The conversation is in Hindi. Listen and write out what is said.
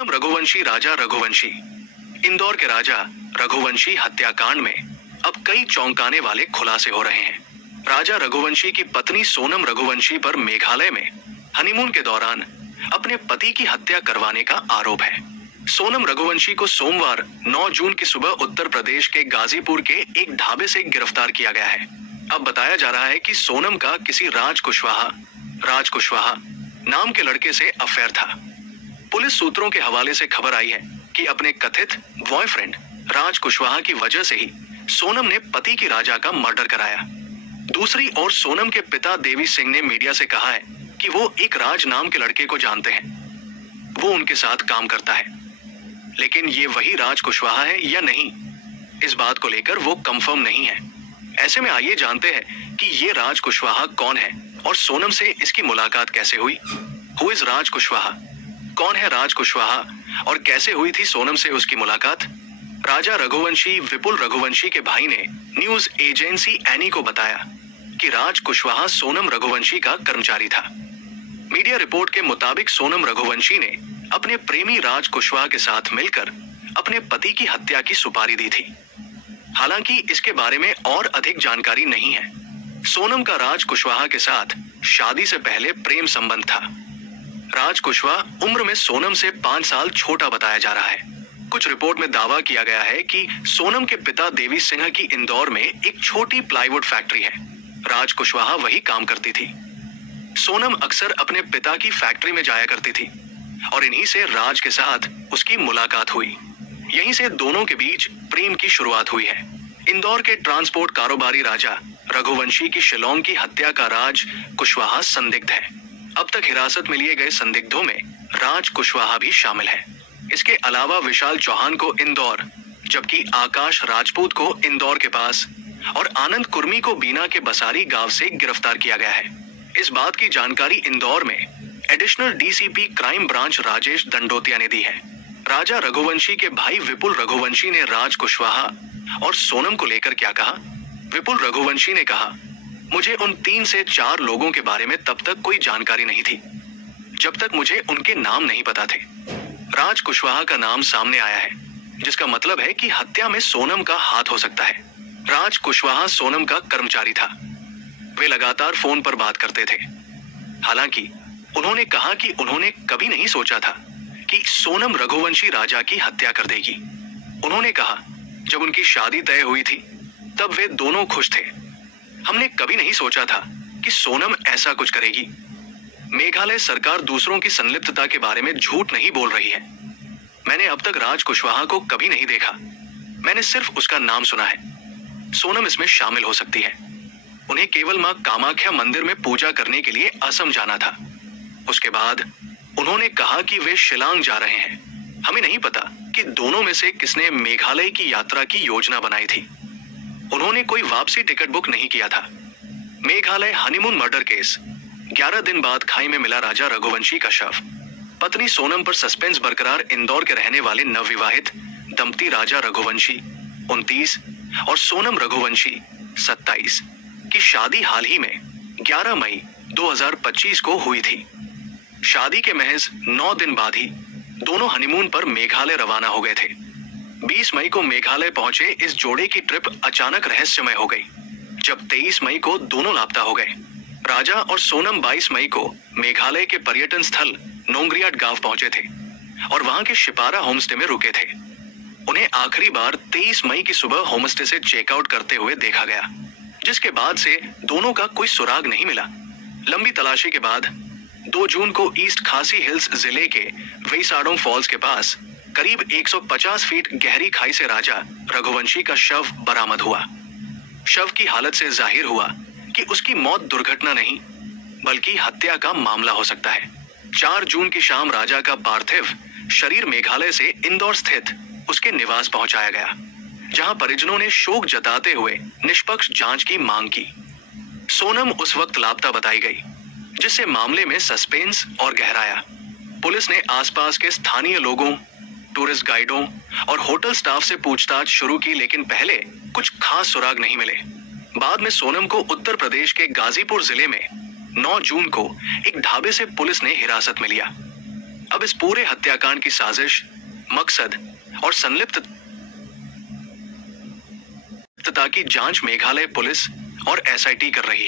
रघुवंशी राजा रघुवंशी। इंदौर के राजा रघुवंशी हत्याकांड में अब कई चौंकाने वाले खुलासे हो रहे हैं। राजा रघुवंशी की पत्नी सोनम रघुवंशी पर मेघालय में हनीमून के दौरान अपने पति की हत्या करवाने का आरोप है। सोनम रघुवंशी को सोमवार 9 जून की सुबह उत्तर प्रदेश के गाजीपुर के एक ढाबे से गिरफ्तार किया गया है। अब बताया जा रहा है कि सोनम का किसी राज कुशवाहा नाम के लड़के से अफेयर था। पुलिस सूत्रों के हवाले से खबर आई है कि अपने कथित बॉयफ्रेंड राज कुशवाहा की वजह से ही सोनम ने पति की राजा का मर्डर कराया। दूसरी ओर सोनम के पिता देवी सिंह ने मीडिया से कहा है कि वो एक राज नाम के लड़के को जानते हैं, वो उनके साथ काम करता है, लेकिन ये वही राज कुशवाहा है या नहीं, इस बात को लेकर वो कंफर्म नहीं है। ऐसे में आइए जानते हैं कि ये राज कुशवाहा कौन है और सोनम से इसकी मुलाकात कैसे हुई। हु इज राज कुशवाहा? कौन है राज कुशवाहा और कैसे हुई थी सोनम से उसकी मुलाकात? राजा रघुवंशी विपुल रघुवंशी के भाई ने न्यूज एजेंसी एनी को बताया कि राज कुशवाहा सोनम रघुवंशी का कर्मचारी था। मीडिया रिपोर्ट के मुताबिक सोनम रघुवंशी ने अपने प्रेमी राज कुशवाहा के साथ मिलकर अपने पति की हत्या की सुपारी दी थी। हालांकि इसके बारे में और अधिक जानकारी नहीं है। सोनम का राज कुशवाहा के साथ शादी से पहले प्रेम संबंध था। राज कुशवाहा उम्र में सोनम से 5 साल छोटा बताया जा रहा है। कुछ रिपोर्ट में दावा किया गया है कि सोनम के पिता देवी सिंह की इंदौर में एक छोटी प्लाईवुड फैक्ट्री है। राज कुशवाहा वही काम करती थी। सोनम अक्सर अपने पिता की फैक्ट्री में जाया करती थी और इन्हीं से राज के साथ उसकी मुलाकात हुई। यहीं से दोनों के बीच प्रेम की शुरुआत हुई है। इंदौर के ट्रांसपोर्ट कारोबारी राजा रघुवंशी की शिलोंग की हत्या का राज कुशवाहा संदिग्ध है। अब तक हिरासत में लिए गए संदिग्धों में राज कुशवाहा भी शामिल है। इसके अलावा विशाल चौहान को इंदौर, जबकि आकाश राजपूत को इंदौर के पास और आनंद कुर्मी को बीना के बसारी गांव से गिरफ्तार किया गया है। इस बात की जानकारी इंदौर में additional DCP crime branch Rajesh Dandotiya ने दी है। राजा रघुवंशी के भाई विपुल रघुवंशी ने राज कुशवाहा और सोनम को लेकर क्या कहा? विपुल रघुवंशी ने कहा, मुझे उन 3 से 4 लोगों के बारे में तब तक कोई जानकारी नहीं थी जब तक मुझे उनके नाम नहीं पता थे। राज कुशवाहा का नाम सामने आया है, जिसका मतलब है कि हत्या में सोनम का हाथ हो सकता है। राज कुशवाहा सोनम का कर्मचारी था। वे लगातार फोन पर बात करते थे। हालांकि उन्होंने कहा कि उन्होंने कभी नहीं सोचा था कि सोनम रघुवंशी राजा की हत्या कर देगी। उन्होंने कहा, जब उनकी शादी तय हुई थी तब वे दोनों खुश थे। हमने कभी नहीं सोचा था कि सोनम ऐसा कुछ करेगी। मेघालय सरकार दूसरों की संलिप्तता के बारे में झूठ नहीं बोल रही है। मैंने अब तक राज कुशवाहा को कभी नहीं देखा, मैंने सिर्फ उसका नाम सुना है। सोनम इसमें शामिल हो सकती है। उन्हें केवल मां कामाख्या मंदिर में पूजा करने के लिए असम जाना था। उसके बाद उन्होंने कहा कि वे शिलांग जा रहे हैं। हमें नहीं पता कि दोनों में से किसने मेघालय की यात्रा की योजना बनाई थी। उन्होंने कोई वापसी टिकट बुक नहीं किया था। Meghalaya honeymoon murder case. 11 दिन बाद खाई में मिला राजा रघुवंशी का शव। पत्नी सोनम पर सस्पेंस बरकरार। इंदौर के रहने वाले नवविवाहित दंपति राजा रघुवंशी 29 और सोनम रघुवंशी 27 की शादी हाल ही में 11 मई 2025 को हुई थी। शादी के महज 9 दिन बाद ही दोनों हनीमून पर मेघालय रवाना हो गए थे। 20 मई को मेघालय पहुंचे इस जोड़े की ट्रिप अचानक रहस्यमय हो गई, जब 23 मई को दोनों लापता हो गए। राजा और सोनम 22 मई को मेघालय के पर्यटन स्थल नोंगरियाट गांव पहुंचे थे और वहां के शिपारा होमस्टे में रुके थे। उन्हें आखिरी बार 23 मई की सुबह होमस्टे से चेकआउट करते हुए देखा गया, जिसके बाद से दोनों का कोई सुराग नहीं मिला। लंबी तलाशी के बाद 2 जून को ईस्ट खासी हिल्स जिले के वेसाडोंग फॉल्स के पास करीब 150 फीट गहरी खाई से राजा रघुवंशी का शव बरामद हुआ। शव की हालत से जाहिर हुआ कि उसकी मौत दुर्घटना नहीं बल्कि हत्या का मामला हो सकता है। 4 जून की शाम राजा का पार्थिव शरीर मेघालय से इंदौर स्थित उसके निवास पहुंचाया गया, जहां परिजनों ने शोक जताते हुए निष्पक्ष जांच की मांग की। सोनम उस वक्त लापता बताई गई, जिससे मामले में सस्पेंस और गहराया। पुलिस ने आसपास के स्थानीय लोगों, टूरिस्ट गाइडों और होटल स्टाफ से पूछताछ शुरू की, लेकिन पहले कुछ खास सुराग नहीं मिले। बाद में सोनम को उत्तर प्रदेश के गाजीपुर जिले में 9 जून को एक ढाबे से पुलिस ने हिरासत में लिया। अब इस पूरे हत्याकांड की साजिश, मकसद और संलिप्तता की जांच मेघालय पुलिस और एसआईटी कर रही है।